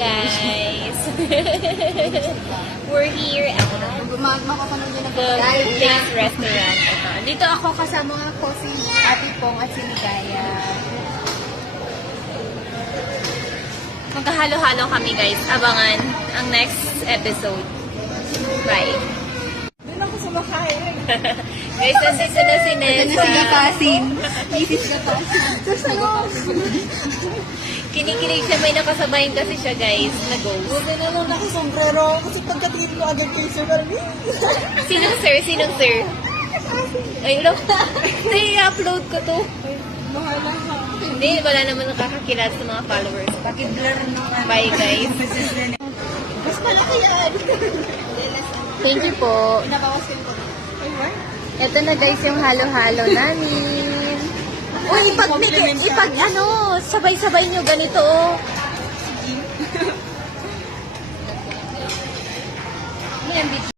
guys. We're here at Makapanood yun the Place Restaurant. Ito. Dito ako kasama ko si Ate Pong at si Ligaya. Magkahalo-halo kami guys. Abangan ang next episode. Bye. Doon ako sumakain. Guys, nandito na si Nessa. Isis Gapasin. Kinikilig siya. May nakasabayin kasi siya guys. Na-ghost. Buti na lang nakasombrero. Kasi pagkatingin ko agad kay Sir Barbie. Sinong sir? Sinong sir? Ay, look. I-upload ko to. Bahala ka. Hindi, wala naman nakakakilala sa mga followers. Pakiblur naman. Bye guys. Mas malaki yan. Thank you po. Pinabawas ko po. Ay, what? Ito na guys yung halo-halo namin. Uy, ipag ano, sabay-sabay nyo ganito. Sige. Yan,